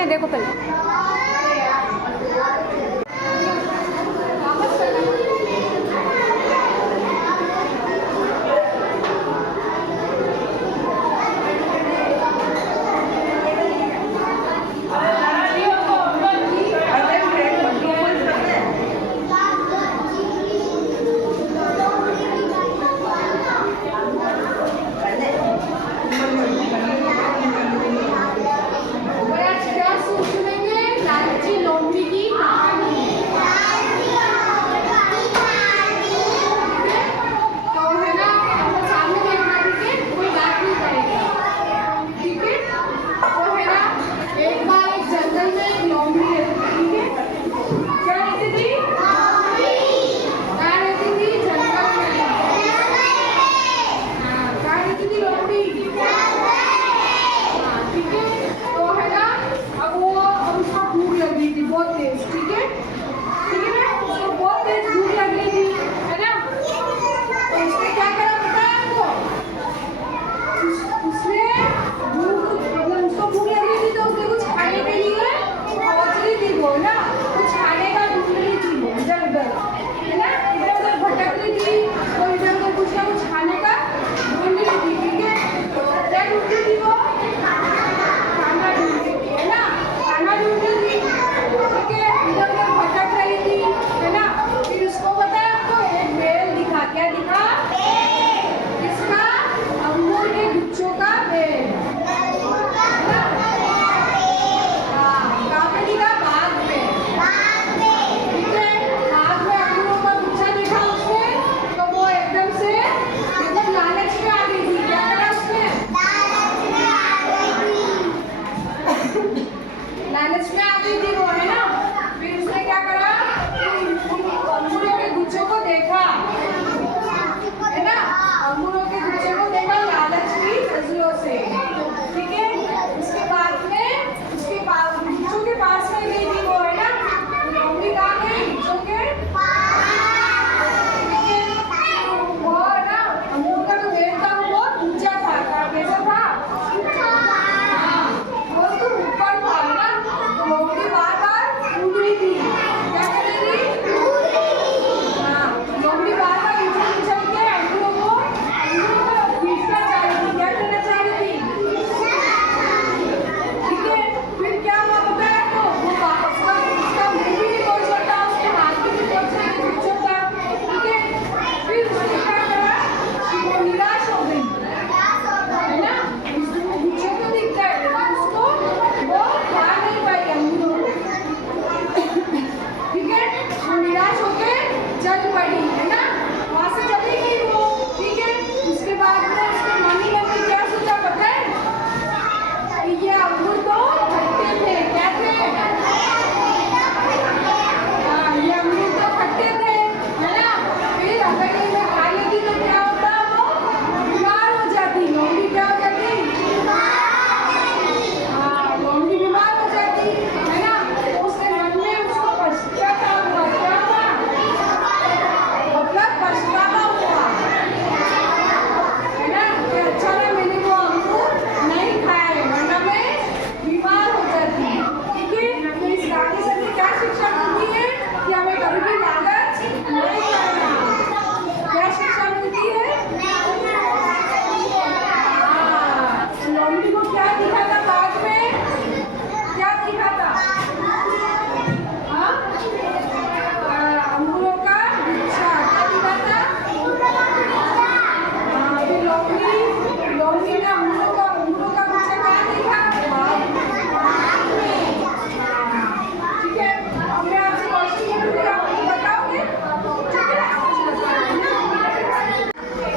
है, देखो पहले।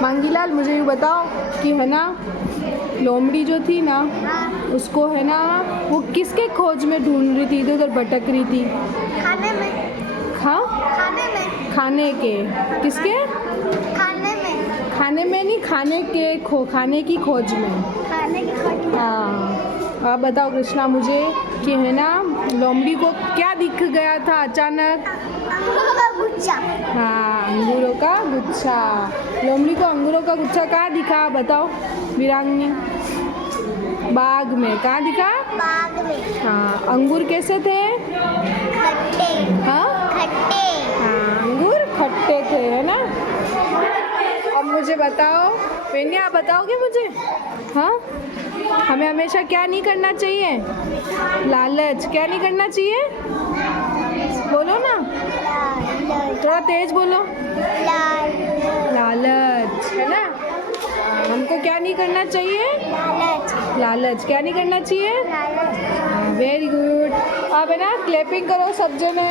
मांगीलाल मुझे यूँ बताओ कि है ना लोमड़ी जो थी ना उसको है ना वो किसके खोज में ढूंढ रही थी, इधर उधर भटक रही थी? खाने में। हाँ खाने में। खाने के किसके? खाने में। खाने में नहीं, खाने के खाने की खोज में। खाने की खोज में। हाँ अब बताओ कृष्णा मुझे कि है ना लोमड़ी को क्या दिख गया था अचानक? अंगूरों का गुच्छा। हाँ अंगूरों का गुच्छा। लोमड़ी को अंगूरों का गुच्छा कहाँ दिखा बताओ वीरांगनी? बाग में। कहाँ दिखा? बाग में। हाँ। अंगूर कैसे थे? खट्टे। हाँ खट्टे। हाँ, अंगूर खट्टे थे, है ना। अब मुझे बताओ, वेन्या आप बताओगे मुझे? हाँ, हमें हमेशा क्या नहीं करना चाहिए? लालच। क्या नहीं करना चाहिए? बोलो ना, लालच। थोड़ा तेज बोलो। लालच। लालच, है ना। हमको क्या नहीं करना चाहिए? लालच। लालच। क्या नहीं करना चाहिए? लालच। Very good. अब है ना क्लैपिंग करो सब जने।